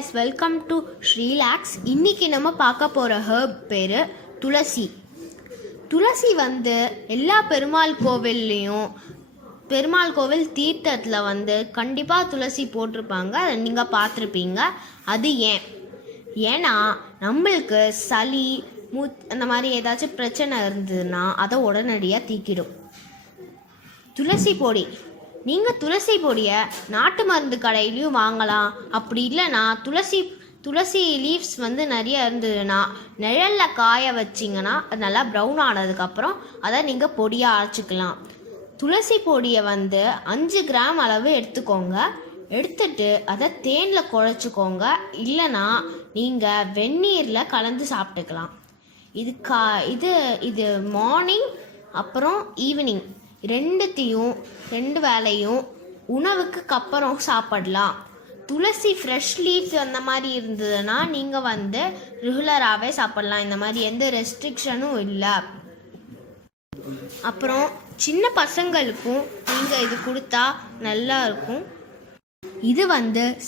guys, welcome to Shrilax. இன்னைக்கு நம்ம பார்க்க போற ஹெர்ப் பேரு துளசி. துளசி எல்லா பெருமாள் கோவில் தீர்த்தத்தில் கண்டிப்பாக துளசி போட்டிருப்பாங்க. அதை நீங்கள் பார்த்துருப்பீங்க. அது ஏன்னா நம்மளுக்கு சளி அந்த மாதிரி ஏதாச்சும் பிரச்சனை இருந்ததுன்னா அதை உடனடியாக தீக்கிடும். துளசி பொடி, நீங்கள் துளசி பொடியை நாட்டு மருந்து கடையிலையும் வாங்கலாம். அப்படி இல்லைன்னா துளசி லீவ்ஸ் நிறைய இருந்ததுன்னா நிழலில் காய வச்சிங்கன்னா அது நல்லா ப்ரௌன் ஆனதுக்கப்புறம் அதை நீங்கள் பொடியாக அரைச்சிக்கலாம். துளசி பொடியை 5 கிராம் அளவு எடுத்துக்கோங்க. எடுத்துட்டு அதை தேனில் குழைச்சிக்கோங்க. இல்லைன்னா நீங்கள் வெந்நீரில் கலந்து சாப்பிட்டுக்கலாம். இது மார்னிங் அப்புறம் ஈவினிங் ரெண்டு வேளையும் உணவுக்கு அப்புறம் சாப்பிடலாம். துளசி ஃப்ரெஷ் லீவ்ஸ் அந்த மாதிரி இருந்ததுன்னா நீங்கள் ரெகுலராகவே சாப்பிடலாம். இந்த மாதிரி எந்த ரெஸ்ட்ரிக்ஷனும் இல்லை. அப்புறம் சின்ன பசங்களுக்கும் நீங்கள் இது கொடுத்தா நல்லா இருக்கும். இது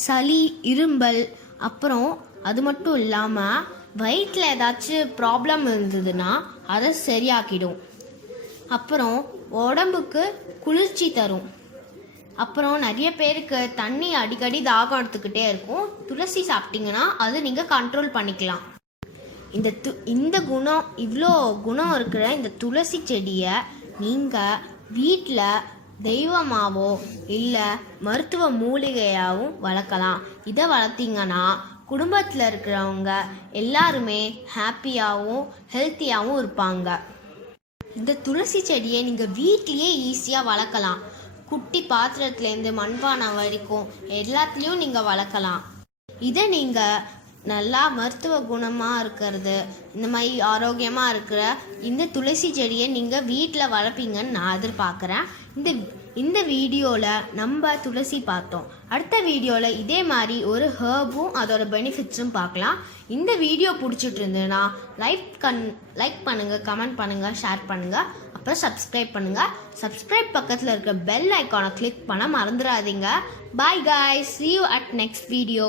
சளி, இரும்பல், அப்புறம் அது மட்டும் இல்லாமல் வயிற்றில் ஏதாச்சும் ப்ராப்ளம் இருந்ததுன்னா அதை சரியாக்கிடும். அப்புறம் உடம்புக்கு குளிர்ச்சி தரும். அப்புறம் நிறைய பேருக்கு தண்ணி அடிக்கடி தாகம் எடுத்துக்கிட்டே இருக்கும். துளசி சாப்பிட்டீங்கன்னா அது நீங்கள் கண்ட்ரோல் பண்ணிக்கலாம். இந்த குணம், இவ்வளோ குணம் இருக்கிற இந்த துளசி செடியை நீங்கள் வீட்டில் தெய்வமாவோ இல்லை மருத்துவ மூலிகையாகவும் வளர்க்கலாம். இதை வளர்த்தீங்கன்னா குடும்பத்தில் இருக்கிறவங்க எல்லாருமே ஹாப்பியாகவும் ஹெல்த்தியாகவும் இருப்பாங்க. இந்த துளசி செடியை நீங்கள் வீட்லேயே ஈஸியாக வளர்க்கலாம். குட்டி பாத்திரத்துலேருந்து மண்பானை வரைக்கும் எல்லாத்துலேயும் நீங்கள் வளர்க்கலாம். இதை நீங்கள் நல்லா மருத்துவ குணமாக இருக்கிறது, இந்த மாதிரி ஆரோக்கியமாக இருக்கிற இந்த துளசி செடியை நீங்கள் வீட்டில் வளர்ப்பீங்கன்னு நான் எதிர்பார்க்குறேன். இந்த வீடியோவில் நம்ம துளசி பார்த்தோம். அடுத்த வீடியோவில் இதே மாதிரி ஒரு ஹெர்பும் அதோட பெனிஃபிட்ஸும் பார்க்கலாம். இந்த வீடியோ பிடிச்சிட்டு இருந்ததுன்னா லைக் பண்ணுங்கள், கமெண்ட் பண்ணுங்கள், ஷேர் பண்ணுங்கள், அப்புறம் சப்ஸ்கிரைப் பண்ணுங்கள். சப்ஸ்கிரைப் பக்கத்தில் இருக்க பெல் ஐக்கானை கிளிக் பண்ண மறந்துடாதீங்க. பாய் guys, see you at next video.